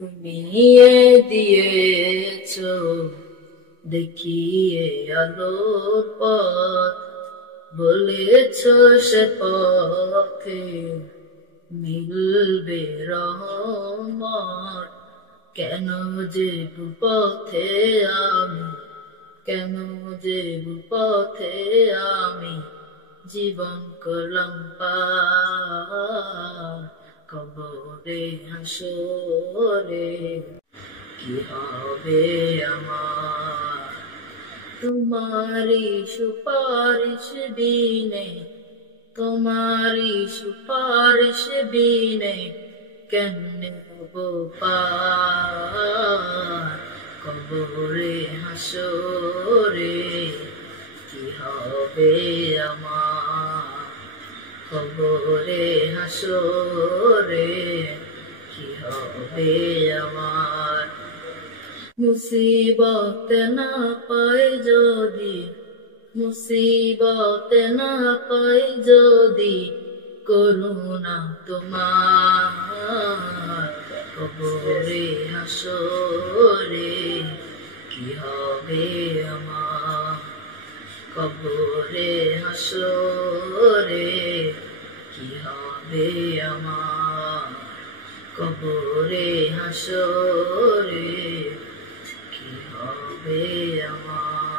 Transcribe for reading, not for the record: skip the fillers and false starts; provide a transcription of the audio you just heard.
তুমি এ দিয়েছো দেখিয়ে আলোর পথ, বলেছ সে পথে মিলবে রহমত। কেন যে পথে আমি, কেন যে পথে আমি জীবন করলাম পার। কবরে হাসরে কি হবে আমার, তোমারি সুপারিশ বিনে, তোমারি সুপারিশ বিনে কেমনে হব পার। কবরে হাসরে কি হবে আমার, কবরে হাসরে কি হবে আমার। মুসিবত না পাই যদি, মুসিবত না পাই যদি করুণা তোমার। কবরে হাসরে কি হবে আমার, কবরে হাসরে কি হবে আমার, কবরে হাসরে কি হবে আমার।